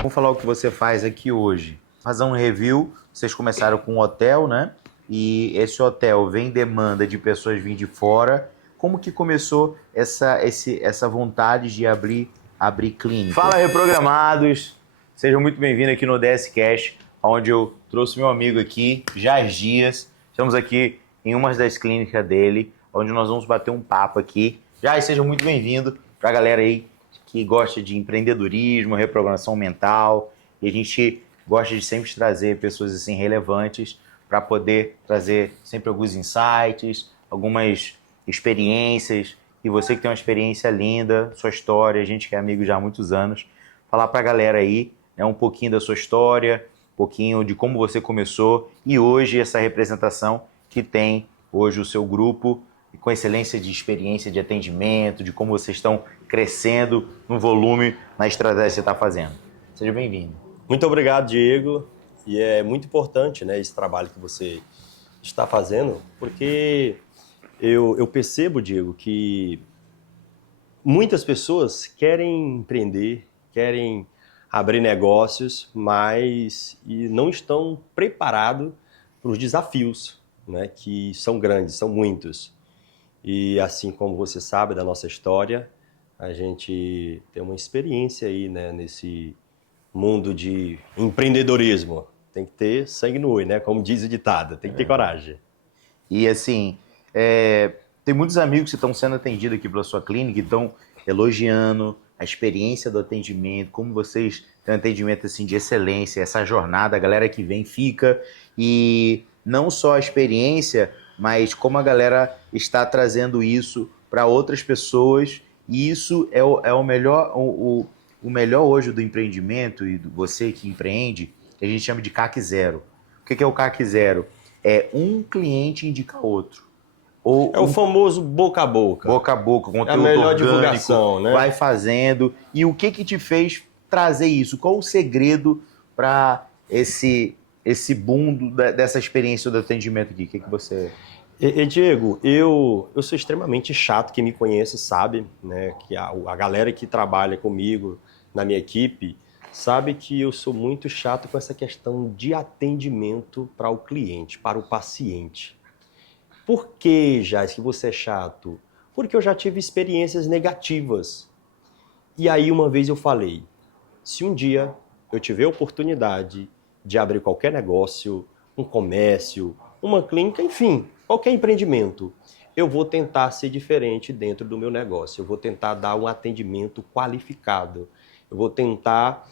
Vamos falar o que você faz aqui hoje. Fazer um review. Vocês começaram com um hotel, né? E esse hotel vem demanda de pessoas vindo de fora. Como que começou essa vontade de abrir clínica? Fala, reprogramados! Sejam muito bem-vindos aqui no DS Cash, onde eu trouxe meu amigo aqui, Jais Dias. Estamos aqui em uma das clínicas dele, onde nós vamos bater um papo aqui. Jais, seja muito bem-vindo para a galera aí que gosta de empreendedorismo, reprogramação mental, e a gente gosta de sempre trazer pessoas assim relevantes para poder trazer sempre alguns insights, algumas experiências, e você que tem uma experiência linda, sua história, a gente que é amigo já há muitos anos, falar para a galera aí, né, um pouquinho da sua história, um pouquinho de como você começou e hoje essa representação que tem hoje o seu grupo, com excelência de experiência de atendimento, de como vocês estão crescendo no volume, na estratégia que você está fazendo. Seja bem-vindo. Muito obrigado, Diego. E é muito importante, né, esse trabalho que você está fazendo, porque eu percebo, Diego, que muitas pessoas querem empreender, querem abrir negócios, mas não estão preparados para os desafios, né, que são grandes, são muitos. E assim como você sabe da nossa história, a gente tem uma experiência aí, né, nesse mundo de empreendedorismo. Tem que ter sangue no olho, né? Como diz o ditado, tem que ter coragem. E assim, tem muitos amigos que estão sendo atendidos aqui pela sua clínica e estão elogiando a experiência do atendimento, como vocês têm um atendimento assim, de excelência, essa jornada, a galera que vem fica, e não só a experiência, mas como a galera está trazendo isso para outras pessoas, e isso é o melhor, o melhor hoje do empreendimento e do você que empreende, que a gente chama de CAC zero. O que é o CAC zero? É um cliente indica outro. Ou É o famoso boca a boca. Boca a boca, conteúdo é a melhor orgânico, divulgação, né? vai fazendo. E o que te fez trazer isso? Qual o segredo para esse boom dessa experiência do atendimento aqui? O que você... Diego, eu sou extremamente chato, quem me conhece sabe, né, que a galera que trabalha comigo na minha equipe sabe que eu sou muito chato com essa questão de atendimento para o cliente, para o paciente. Por que, Jais, que você é chato? Porque eu já tive experiências negativas. E aí uma vez eu falei, se um dia eu tiver a oportunidade de abrir qualquer negócio, um comércio, uma clínica, enfim, qualquer empreendimento, eu vou tentar ser diferente dentro do meu negócio. Eu vou tentar dar um atendimento qualificado. Eu vou tentar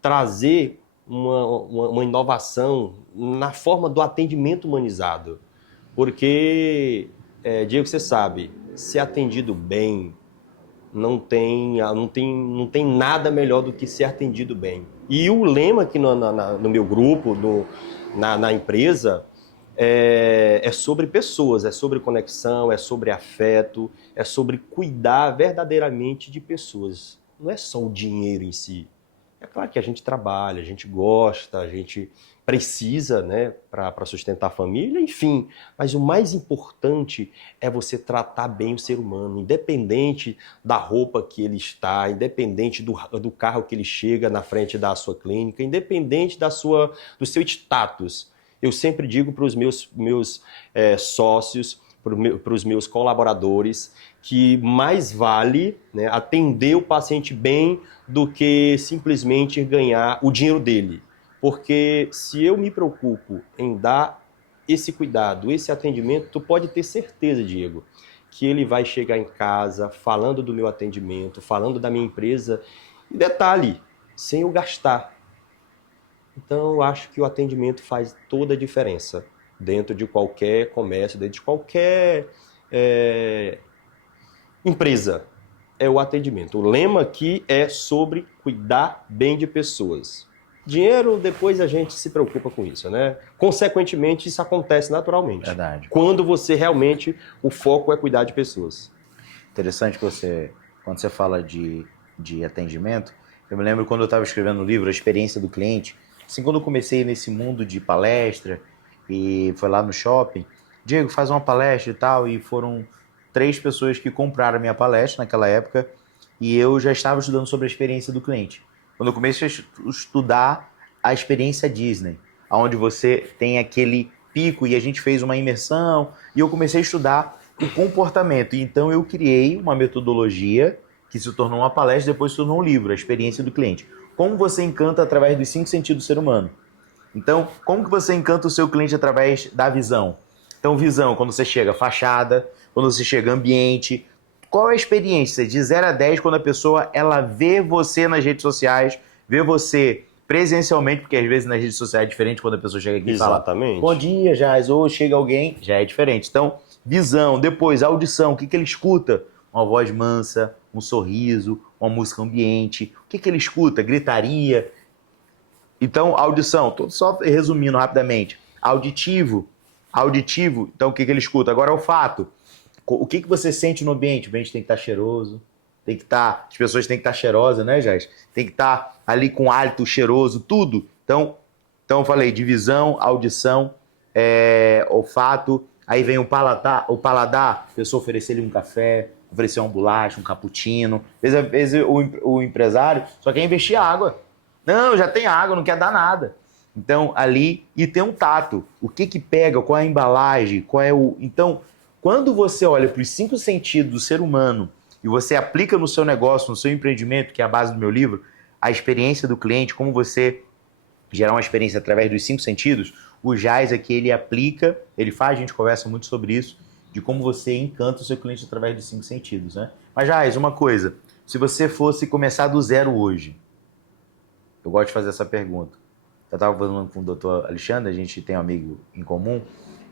trazer uma inovação na forma do atendimento humanizado. Porque, Diego, você sabe, ser atendido bem não tem nada melhor do que ser atendido bem. E o lema aqui no meu grupo, na empresa, é sobre pessoas, é sobre conexão, é sobre afeto, é sobre cuidar verdadeiramente de pessoas. Não é só o dinheiro em si. É claro que a gente trabalha, a gente gosta, a gente precisa, né, para sustentar a família, enfim. Mas o mais importante é você tratar bem o ser humano, independente da roupa que ele está, independente do carro que ele chega na frente da sua clínica, independente do seu status. Eu sempre digo para os meus sócios, para os meus colaboradores, que mais vale, né, atender o paciente bem do que simplesmente ganhar o dinheiro dele. Porque se eu me preocupo em dar esse cuidado, esse atendimento, tu pode ter certeza, Diego, que ele vai chegar em casa falando do meu atendimento, falando da minha empresa, e detalhe, sem eu gastar. Então, eu acho que o atendimento faz toda a diferença dentro de qualquer comércio, dentro de qualquer empresa. É o atendimento. O lema aqui é sobre cuidar bem de pessoas. Dinheiro, depois a gente se preocupa com isso, né? Consequentemente, isso acontece naturalmente. Verdade. Quando você realmente, o foco é cuidar de pessoas. Interessante que quando você fala de atendimento, eu me lembro quando eu estava escrevendo o livro, A Experiência do Cliente, assim, quando eu comecei nesse mundo de palestra, e foi lá no shopping, Diego, faz uma palestra e tal, e foram 3 pessoas que compraram a minha palestra naquela época, e eu já estava estudando sobre a experiência do cliente. quando eu comecei a estudar a experiência Disney, onde você tem aquele pico e a gente fez uma imersão e eu comecei a estudar o comportamento. Então eu criei uma metodologia que se tornou uma palestra, depois se tornou um livro, a experiência do cliente. Como você encanta através dos 5 sentidos do ser humano. Então, como que você encanta o seu cliente através da visão? Então, visão, quando você chega, fachada, quando você chega, ambiente. Qual é a experiência de 0 a 10 quando a pessoa ela vê você nas redes sociais, vê você presencialmente, porque às vezes nas redes sociais é diferente quando a pessoa chega aqui e fala bom dia, Jaz, ou chega alguém, já é diferente. Então, visão, depois audição, o que ele escuta? Uma voz mansa, um sorriso, uma música ambiente. O que ele escuta? Gritaria. Então, audição, só resumindo rapidamente. Auditivo, então o que ele escuta? Agora, olfato. O que você sente no ambiente? O ambiente tem que estar cheiroso, tem que estar, as pessoas têm que estar cheirosas, né, Jaz? Tem que estar ali com hálito cheiroso, tudo. Então eu falei de visão, audição, olfato, aí vem o paladar, a pessoa oferecer ele um café, oferecer uma bolacha, um cappuccino. Às vezes o empresário só quer investir água. Não, já tem água, não quer dar nada. Então, ali, e tem um tato. O que pega, qual é a embalagem, qual é o... Então, quando você olha para os 5 sentidos do ser humano e você aplica no seu negócio, no seu empreendimento, que é a base do meu livro, a experiência do cliente, como você gerar uma experiência através dos 5 sentidos, o Jaz aqui, ele aplica, ele faz, a gente conversa muito sobre isso, de como você encanta o seu cliente através dos 5 sentidos, né? Mas, Jaz, uma coisa, se você fosse começar do zero hoje, eu gosto de fazer essa pergunta. Eu estava falando com o doutor Alexandre, a gente tem um amigo em comum,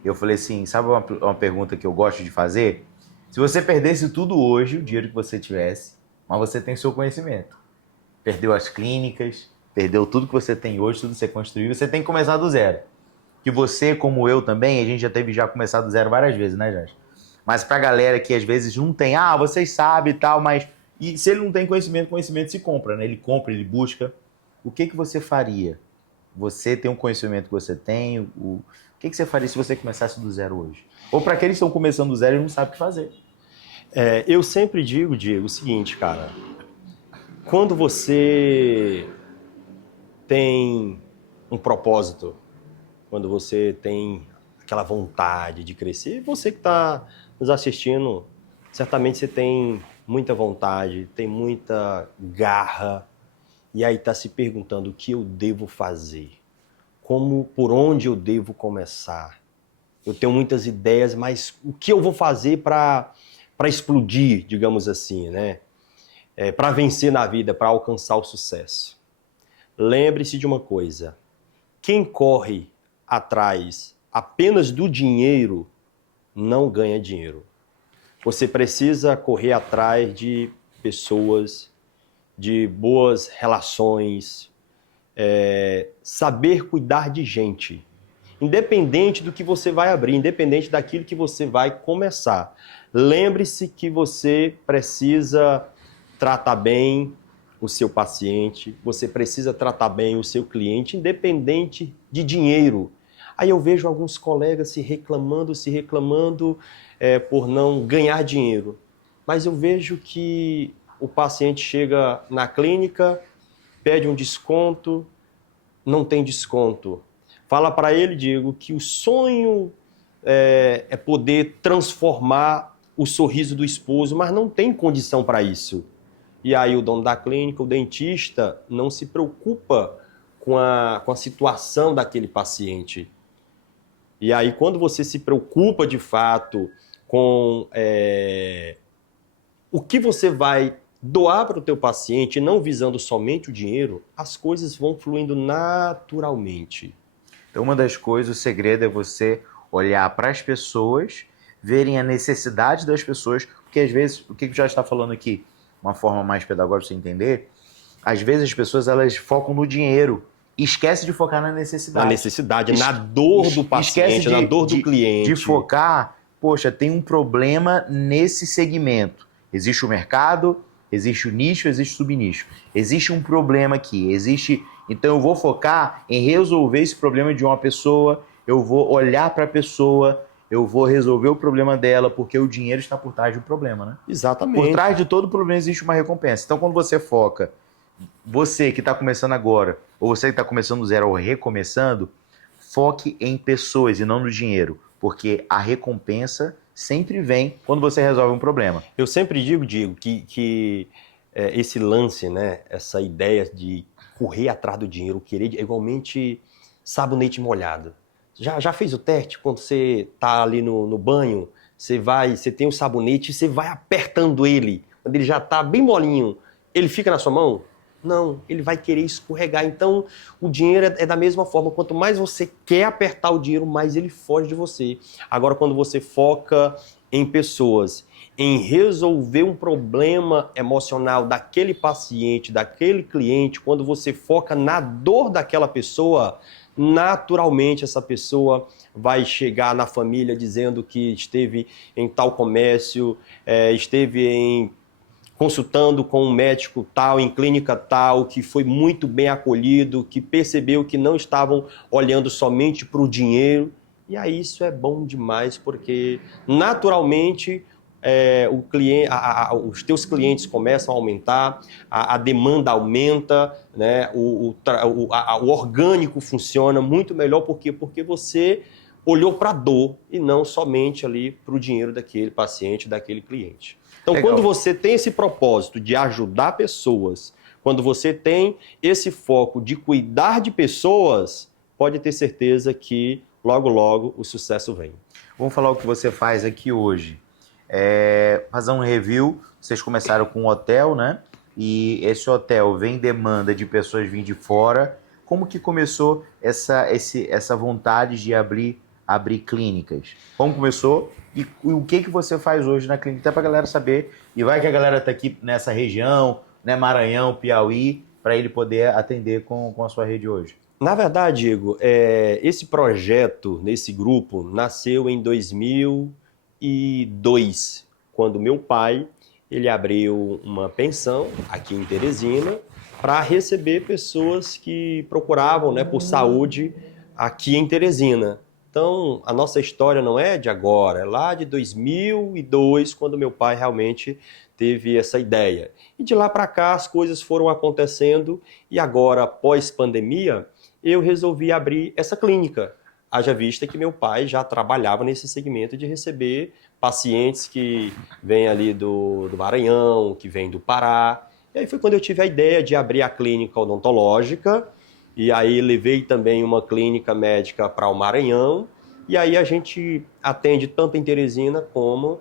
e eu falei assim, sabe uma pergunta que eu gosto de fazer? Se você perdesse tudo hoje, o dinheiro que você tivesse, mas você tem seu conhecimento, perdeu as clínicas, perdeu tudo que você tem hoje, tudo que você construiu, você tem que começar do zero. Que você, como eu também, a gente já teve começado do zero várias vezes, né, Jorge? Mas pra galera que às vezes não tem, vocês sabem e tal, mas... E se ele não tem conhecimento, conhecimento se compra, né? Ele compra, ele busca. O que você faria? Você tem um conhecimento que você tem, o que você faria se você começasse do zero hoje? Ou para aqueles que estão começando do zero e não sabem o que fazer? Eu sempre digo, Diego, o seguinte, cara. Quando você tem um propósito, quando você tem aquela vontade de crescer, você que está nos assistindo, certamente você tem muita vontade, tem muita garra, e aí está se perguntando o que eu devo fazer, por onde eu devo começar. Eu tenho muitas ideias, mas o que eu vou fazer para explodir, digamos assim, né? Para vencer na vida, para alcançar o sucesso. Lembre-se de uma coisa, quem corre atrás apenas do dinheiro não ganha dinheiro. Você precisa correr atrás de pessoas, de boas relações, saber cuidar de gente. Independente do que você vai abrir, independente daquilo que você vai começar. Lembre-se que você precisa tratar bem o seu paciente, você precisa tratar bem o seu cliente, independente de dinheiro. Aí eu vejo alguns colegas se reclamando por não ganhar dinheiro. Mas eu vejo que o paciente chega na clínica, pede um desconto, não tem desconto. Fala para ele, Diego, que o sonho é poder transformar o sorriso do esposo, mas não tem condição para isso. E aí o dono da clínica, o dentista, não se preocupa com a situação daquele paciente. E aí quando você se preocupa de fato com o que você vai doar para o teu paciente, não visando somente o dinheiro, as coisas vão fluindo naturalmente. Então, uma das coisas, o segredo é você olhar para as pessoas, verem a necessidade das pessoas, porque às vezes, o que já está falando aqui, uma forma mais pedagógica de você entender, às vezes as pessoas elas focam no dinheiro e esquecem de focar na necessidade. Na necessidade, na dor do paciente, na dor do cliente. De focar, poxa, tem um problema nesse segmento. Existe o mercado, existe o nicho, existe o subnicho. Existe um problema aqui, Então eu vou focar em resolver esse problema de uma pessoa, eu vou olhar para a pessoa, eu vou resolver o problema dela, porque o dinheiro está por trás do problema, né? Exatamente. Por trás de todo problema existe uma recompensa. Então quando você foca você que está começando agora, ou você que está começando do zero ou recomeçando, foque em pessoas e não no dinheiro, porque a recompensa sempre vem quando você resolve um problema. Eu sempre digo que esse lance, né, essa ideia de correr atrás do dinheiro, querer, é igualmente sabonete molhado. Já fez o teste quando você tá ali no banho, você tem o sabonete, você vai apertando ele, quando ele já tá bem molinho, ele fica na sua mão? Não, ele vai querer escorregar. Então, o dinheiro é da mesma forma. Quanto mais você quer apertar o dinheiro, mais ele foge de você. Agora, quando você foca em pessoas, em resolver um problema emocional daquele paciente, daquele cliente, quando você foca na dor daquela pessoa, naturalmente essa pessoa vai chegar na família dizendo que esteve em tal comércio, consultando com um médico tal, em clínica tal, que foi muito bem acolhido, que percebeu que não estavam olhando somente para o dinheiro. E aí isso é bom demais, porque naturalmente o cliente, os teus clientes começam a aumentar, a demanda aumenta, né? O orgânico funciona muito melhor, porque você olhou para a dor e não somente ali para o dinheiro daquele paciente, daquele cliente. Então, Legal. quando você tem esse propósito de ajudar pessoas, quando você tem esse foco de cuidar de pessoas, pode ter certeza que logo, logo o sucesso vem. Vamos falar o que você faz aqui hoje. Fazer um review. Vocês começaram com um hotel, né? E esse hotel vem demanda de pessoas vindo de fora. Como que começou essa vontade de abrir clínicas? Como começou? E o que você faz hoje na clínica? Até para a galera saber. E vai que a galera está aqui nessa região, né? Maranhão, Piauí, para ele poder atender com a sua rede hoje. Na verdade, Diego, esse projeto, nesse grupo, nasceu em 2002, quando meu pai ele abriu uma pensão aqui em Teresina para receber pessoas que procuravam, né, por saúde aqui em Teresina. Então, a nossa história não é de agora, é lá de 2002, quando meu pai realmente teve essa ideia. E de lá para cá as coisas foram acontecendo e agora, pós-pandemia, eu resolvi abrir essa clínica. Haja vista que meu pai já trabalhava nesse segmento de receber pacientes que vêm ali do Maranhão, que vêm do Pará. E aí foi quando eu tive a ideia de abrir a clínica odontológica, e aí levei também uma clínica médica para o Maranhão, e aí a gente atende tanto em Teresina como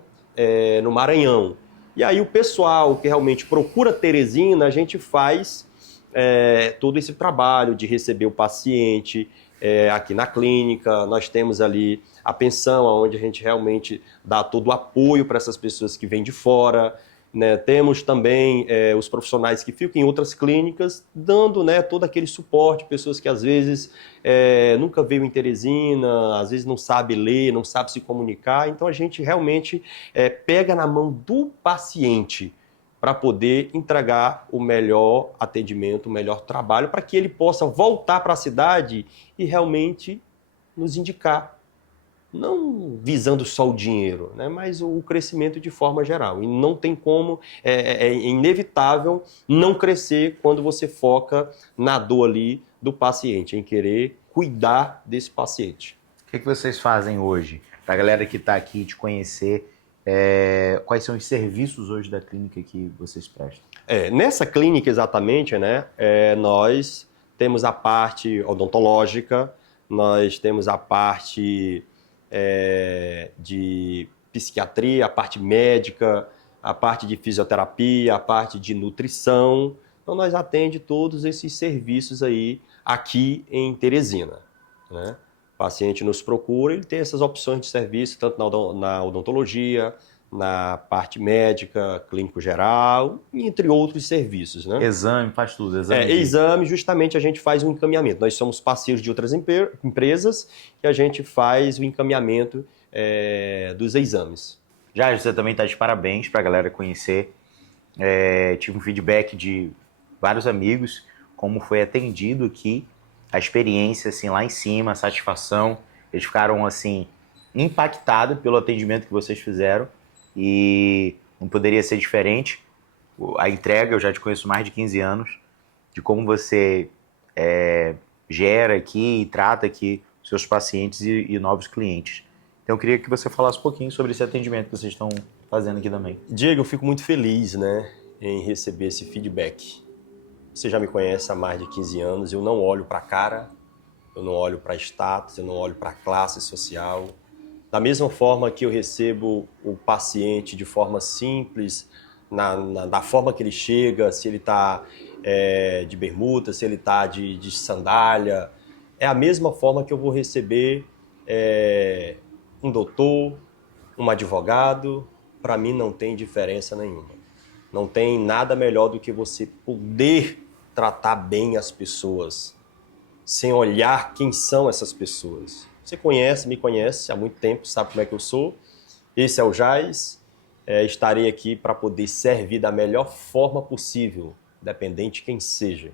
no Maranhão. E aí o pessoal que realmente procura Teresina, a gente faz todo esse trabalho de receber o paciente aqui na clínica. Nós temos ali a pensão, onde a gente realmente dá todo o apoio para essas pessoas que vêm de fora, né? Temos também os profissionais que ficam em outras clínicas, dando, né, todo aquele suporte, pessoas que às vezes nunca veio em Teresina, às vezes não sabe ler, não sabe se comunicar. Então a gente realmente pega na mão do paciente para poder entregar o melhor atendimento, o melhor trabalho, para que ele possa voltar para a cidade e realmente nos indicar. Não visando só o dinheiro, né, mas o crescimento de forma geral. E não tem como, é inevitável não crescer quando você foca na dor ali do paciente, em querer cuidar desse paciente. O que vocês fazem hoje? Para a galera que está aqui te conhecer, quais são os serviços hoje da clínica que vocês prestam? Nessa clínica exatamente, né, nós temos a parte odontológica, nós temos a parte de psiquiatria, a parte médica, a parte de fisioterapia, a parte de nutrição. Então nós atendemos todos esses serviços aí aqui em Teresina, né? O paciente nos procura, ele tem essas opções de serviço, tanto na odontologia, na parte médica, clínico geral, entre outros serviços, né? Exame, faz tudo. Exame, justamente a gente faz um encaminhamento. Nós somos parceiros de outras empresas e a gente faz o encaminhamento dos exames. Já você também está de parabéns para a galera conhecer. Tive um feedback de vários amigos, como foi atendido aqui, a experiência assim, lá em cima, a satisfação. Eles ficaram assim impactados pelo atendimento que vocês fizeram e não poderia ser diferente. A entrega, eu já te conheço mais de 15 anos de como você gera aqui e trata aqui seus pacientes e novos clientes. Então eu queria que você falasse um pouquinho sobre esse atendimento que vocês estão fazendo aqui também. Diego, eu fico muito feliz, né, em receber esse feedback. Você já me conhece há mais de 15 anos, eu não olho para a cara, eu não olho para status, eu não olho para classe social. Da mesma forma que eu recebo o paciente de forma simples, da forma que ele chega, se ele está de bermuda, se ele está de sandália, é a mesma forma que eu vou receber um doutor, um advogado. Para mim não tem diferença nenhuma. Não tem nada melhor do que você poder tratar bem as pessoas, sem olhar quem são essas pessoas. Você me conhece há muito tempo, sabe como é que eu sou. Esse é o Jais. Estarei aqui para poder servir da melhor forma possível, independente de quem seja,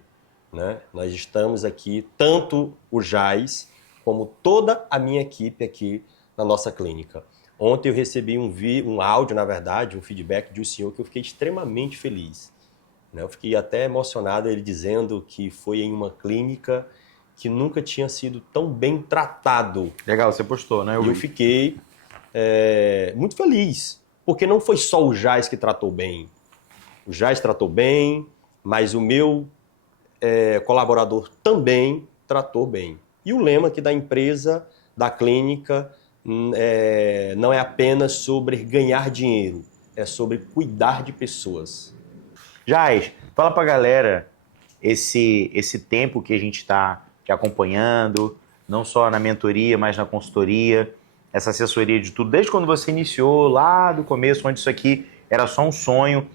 né? Nós estamos aqui, tanto o Jais, como toda a minha equipe aqui na nossa clínica. Ontem eu recebi um áudio, na verdade, um feedback de um senhor que eu fiquei extremamente feliz. Eu fiquei até emocionado, ele dizendo que foi em uma clínica que nunca tinha sido tão bem tratado. Legal, você postou, né? E eu fiquei muito feliz, porque não foi só o Jais que tratou bem. O Jais tratou bem, mas o meu colaborador também tratou bem. E o lema aqui da empresa, da clínica, não é apenas sobre ganhar dinheiro, é sobre cuidar de pessoas. Jais, fala pra galera esse tempo que a gente está te acompanhando, não só na mentoria, mas na consultoria, essa assessoria de tudo, desde quando você iniciou, lá do começo, onde isso aqui era só um sonho,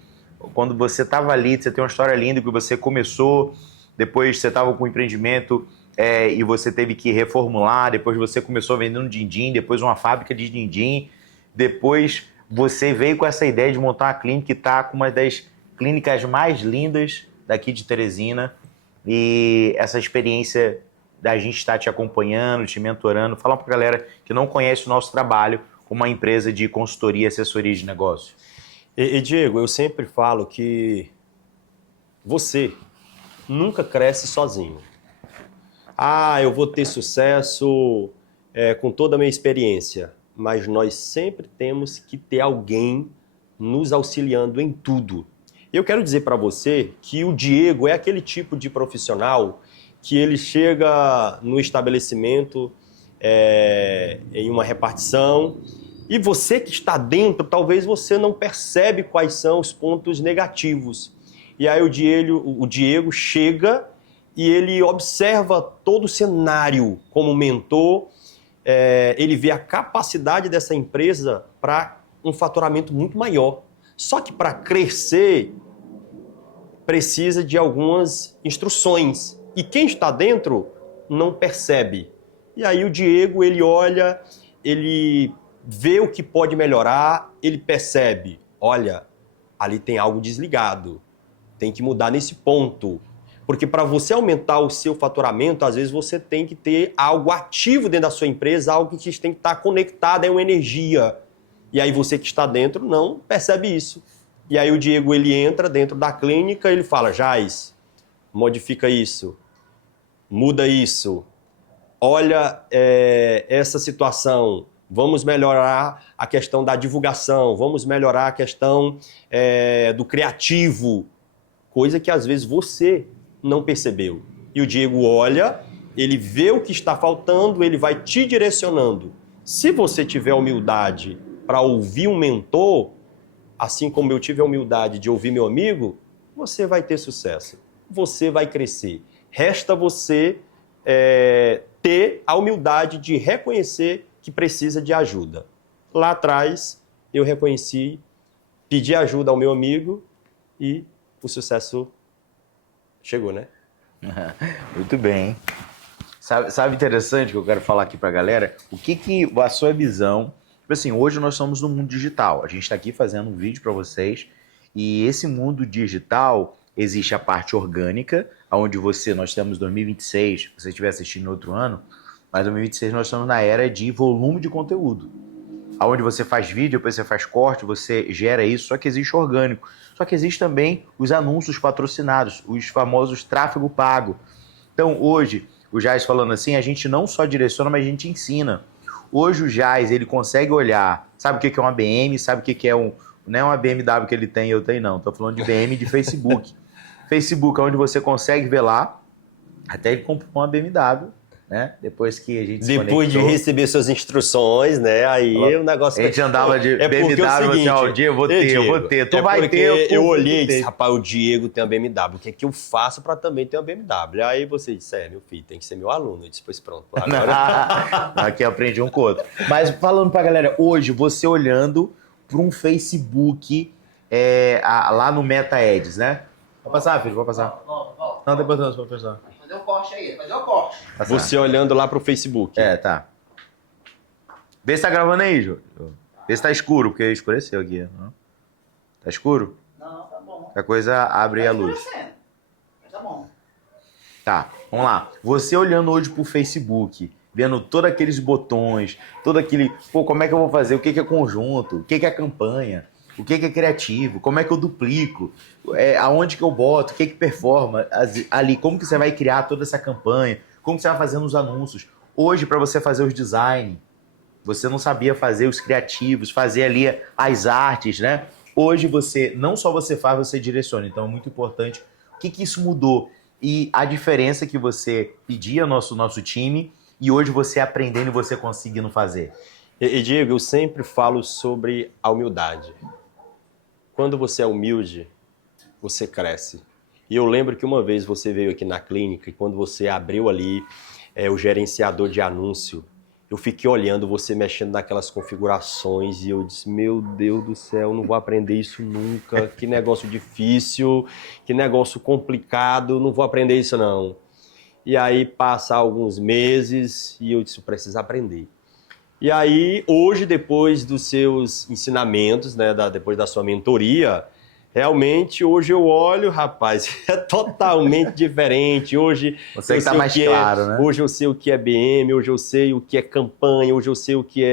quando você estava ali, você tem uma história linda que você começou, depois você estava com um empreendimento e você teve que reformular, depois você começou vendendo din-din, depois uma fábrica de din-din, depois você veio com essa ideia de montar uma clínica que está com uma das clínicas mais lindas daqui de Teresina, e essa experiência da gente estar te acompanhando, te mentorando. Fala para a galera que não conhece o nosso trabalho como uma empresa de consultoria e assessoria de negócio. Diego, eu sempre falo que você nunca cresce sozinho. Eu vou ter sucesso com toda a minha experiência, mas nós sempre temos que ter alguém nos auxiliando em tudo. Eu quero dizer para você que o Diego é aquele tipo de profissional que ele chega no estabelecimento em uma repartição e você que está dentro, talvez você não percebe quais são os pontos negativos. E aí o Diego chega e ele observa todo o cenário como mentor, ele vê a capacidade dessa empresa para um faturamento muito maior. Só que para crescer, precisa de algumas instruções. E quem está dentro não percebe. E aí o Diego, ele olha, ele vê o que pode melhorar, ele percebe, olha, ali tem algo desligado, tem que mudar nesse ponto. Porque para você aumentar o seu faturamento, às vezes você tem que ter algo ativo dentro da sua empresa, algo que tem que estar conectado, é uma energia. E aí você que está dentro não percebe isso. E aí o Diego, ele entra dentro da clínica, ele fala, Jais, modifica isso, muda isso, olha essa situação, vamos melhorar a questão da divulgação, vamos melhorar a questão do criativo, coisa que às vezes você não percebeu. E o Diego olha, ele vê o que está faltando, ele vai te direcionando. Se você tiver humildade para ouvir um mentor, assim como eu tive a humildade de ouvir meu amigo, você vai ter sucesso, você vai crescer. Resta você ter a humildade de reconhecer que precisa de ajuda. Lá atrás, eu reconheci, pedi ajuda ao meu amigo e o sucesso chegou, né? Muito bem. Sabe interessante que eu quero falar aqui pra galera? O que a sua visão... Tipo assim, hoje nós estamos no mundo digital. A gente está aqui fazendo um vídeo para vocês. E esse mundo digital, existe a parte orgânica, onde nós estamos em 2026, se você estiver assistindo no outro ano, mas em 2026 nós estamos na era de volume de conteúdo. onde você faz vídeo, depois você faz corte, você gera isso, só que existe orgânico. Só que existe também os anúncios patrocinados, os famosos tráfego pago. Então, hoje, o Jais falando assim, a gente não só direciona, mas a gente ensina. Hoje o Jais, ele consegue olhar, sabe o que é uma BM, sabe o que é não é uma BMW que ele tem e eu tenho não, tô falando de BM de Facebook. Facebook é onde você consegue ver lá, até ele comprou uma BMW, né? Depois que a gente Depois de receber suas instruções, né? Aí o negócio... A gente andava de BMW, porque é o seguinte, assim, ó, eu vou ter, tu vai ter. Eu olhei e disse, rapaz, o Diego tem uma BMW, o que é que eu faço para também ter uma BMW? Aí você disse, meu filho, tem que ser meu aluno. Eu disse, pois pronto, agora... Aqui eu aprendi um com o outro. Mas falando pra galera, hoje, você olhando para um Facebook lá no Meta Ads, né? Pode passar, filho, pode passar. Não, depois não, pode passar. Fazer um corte aí, fazer um corte. Você olhando lá pro Facebook. Tá. Vê se tá gravando aí, Jô. Vê se tá escuro, porque escureceu aqui. Não? Tá escuro? Não, tá bom. A coisa abre a luz. Tá bom. Tá, vamos lá. Você olhando hoje pro Facebook, vendo todos aqueles botões, todo aquele... Pô, como é que eu vou fazer? O que é conjunto? O que é campanha? O que é criativo? Como é que eu duplico? Aonde que eu boto? O que performa? Ali, como que você vai criar toda essa campanha? Como que você vai fazendo os anúncios? Hoje, para você fazer os design, você não sabia fazer os criativos, fazer ali as artes, né? Hoje você, não só você faz, você direciona. Então é muito importante. O que isso mudou? E a diferença que você pedia ao nosso time e hoje você aprendendo e você conseguindo fazer. E Diego, eu sempre falo sobre a humildade. Quando você é humilde, você cresce. E eu lembro que uma vez você veio aqui na clínica e quando você abriu ali o gerenciador de anúncio, eu fiquei olhando você mexendo naquelas configurações e eu disse, meu Deus do céu, não vou aprender isso nunca, que negócio difícil, que negócio complicado, não vou aprender isso não. E aí passa alguns meses e eu disse, eu preciso aprender. E aí, hoje, depois dos seus ensinamentos, né, depois da sua mentoria, realmente, hoje eu olho, rapaz, é totalmente diferente. Hoje você está mais claro, né? Hoje eu sei o que é BM, hoje eu sei o que é campanha, hoje eu sei o que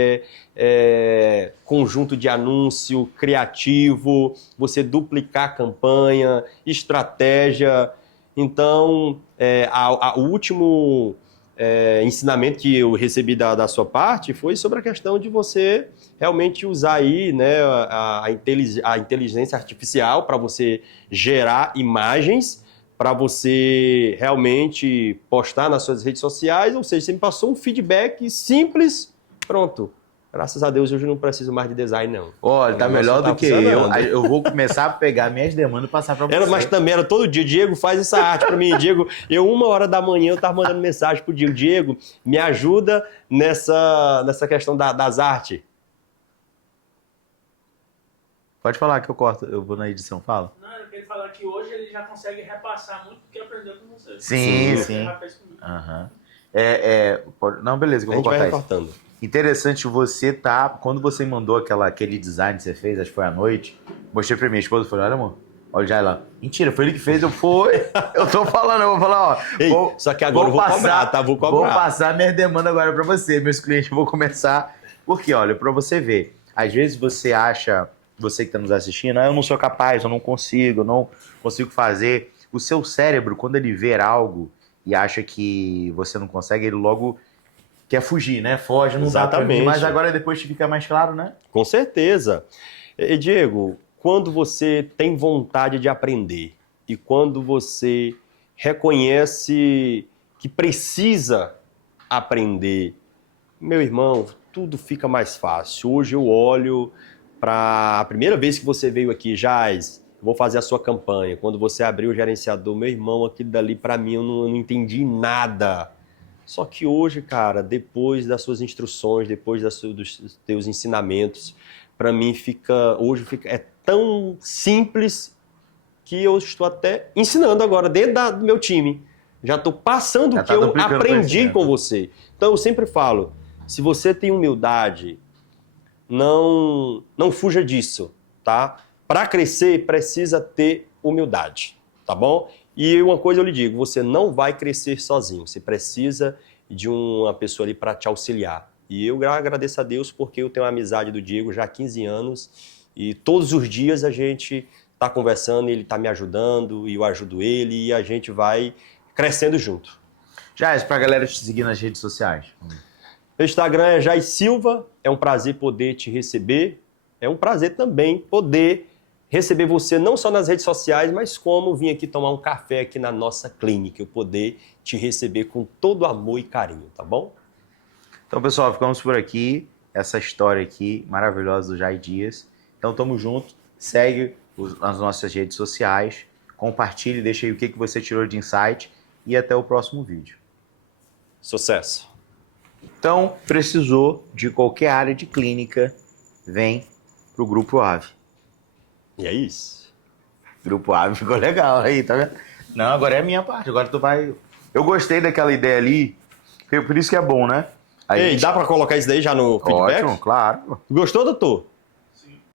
é conjunto de anúncio, criativo, você duplicar a campanha, estratégia. Então, o último... ensinamento que eu recebi da sua parte foi sobre a questão de você realmente usar aí, né, a inteligência artificial para você gerar imagens, para você realmente postar nas suas redes sociais, ou seja, você me passou um feedback simples, pronto. Graças a Deus, hoje eu não preciso mais de design, não. Olha, tá melhor do que eu. Eu vou começar a pegar minhas demandas e passar para você. Mas também era todo dia. Diego, faz essa arte para mim. Diego, 1h da manhã, eu tava mandando mensagem pro Diego. Diego, me ajuda nessa questão das artes. Pode falar que eu corto. Eu vou na edição. Fala. Não, eu queria falar que hoje ele já consegue repassar muito do que aprendeu com você. Sim. Não, beleza, que eu vou cortar isso. Recortando. Interessante você quando você mandou aquele design que você fez, acho que foi à noite, mostrei pra minha esposa, falei, olha amor, olha já lá. Mentira, foi ele que fez, eu tô falando, eu vou falar, ó. Ei, só que agora eu vou cobrar, tá? Vou cobrar. Vou passar minha demanda agora pra você, meus clientes, vou começar. Porque, olha, pra você ver, às vezes você acha, você que tá nos assistindo, eu não sou capaz, eu não consigo fazer. O seu cérebro, quando ele vê algo e acha que você não consegue, ele logo... quer fugir, né? Foge, não dá pra mim. Mas agora depois fica mais claro, né? Com certeza. E Diego, quando você tem vontade de aprender e quando você reconhece que precisa aprender, meu irmão, tudo fica mais fácil. Hoje eu olho para a primeira vez que você veio aqui, Jais, vou fazer a sua campanha. Quando você abriu o gerenciador, meu irmão, aquilo dali para mim eu não entendi nada. Só que hoje, cara, depois das suas instruções, depois dos teus ensinamentos, para mim é tão simples que eu estou até ensinando agora dentro do meu time. Já estou passando o que eu aprendi com você. Então eu sempre falo, se você tem humildade, não fuja disso, tá? Para crescer, precisa ter humildade, tá bom? E uma coisa eu lhe digo, você não vai crescer sozinho, você precisa de uma pessoa ali para te auxiliar. E eu agradeço a Deus porque eu tenho a amizade do Diego já há 15 anos e todos os dias a gente está conversando, ele está me ajudando e eu ajudo ele e a gente vai crescendo junto. Jais, pra galera te seguir nas redes sociais. Meu Instagram é Jais Silva, é um prazer poder te receber, é um prazer também poder receber você não só nas redes sociais, mas como vir aqui tomar um café aqui na nossa clínica, eu poder te receber com todo amor e carinho, tá bom? Então, pessoal, ficamos por aqui. Essa história aqui maravilhosa do Jai Dias. Então, tamo junto. Segue as nossas redes sociais. Compartilhe, deixa aí o que você tirou de insight. E até o próximo vídeo. Sucesso! Então, precisou de qualquer área de clínica, vem pro Grupo AVE. E é isso. Grupo AVE ficou legal aí, tá vendo? Não, agora é a minha parte. Agora tu vai... Eu gostei daquela ideia ali, por isso que é bom, né? Aí Ei, dá pra colocar isso daí já no feedback? Ótimo, claro. Gostou, doutor?